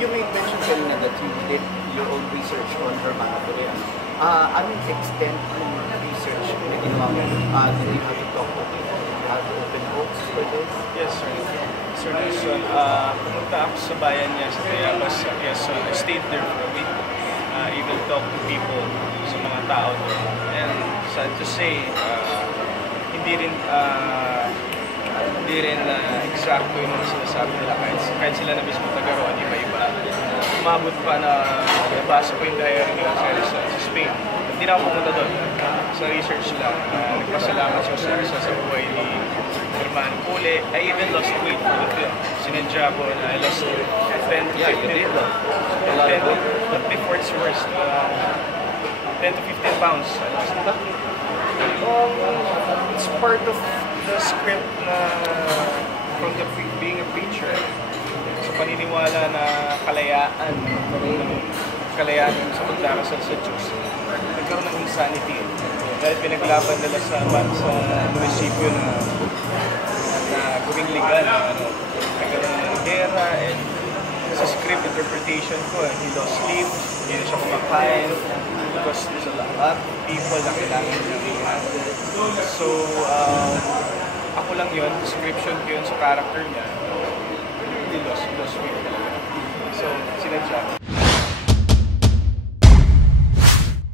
You made mention kanina that you did your own research on Hermana Korean. Anong extent ng research na ginawa mo? Did you have to talk to people? Did you have to open books for this? Yes, sir. Sir Nelson, pumunta ako sa bayan niya sa Tayabas. Yes, so I stayed there for a week. Even talk to people, sa mga tao doon. And sad to say, hindi rin eksakto yung mga sinasabi nila kahit sila na mismo taga-roon, iba-iba. Umabot pa na nabasa ko yung diary nila sa Spain. Hindi na ako pumunta doon. Sa research lang, nagpasalamat siya sa buhay ni Hermano Pule. I even lost weight for the film. Sinadya ko na I lost 10 to 15 but before it's worst, 10 to 15 pounds. It's part of the script na from being a preacher. Sa paniniwala na kalayaan sa pagdarasal sa Diyos. Nagkaroon ng insanity. Dahil pinaglaban nila sa munisipyo na gawing legal. Nagkaroon ng gera, and sa script interpretation ko, he lost sleep, hindi na siya kumakain, because there's a lot of people na kailangan niya i-handle. So, ako lang yun, description ko yun sa character niya. He lost weight talaga. So, sinadya.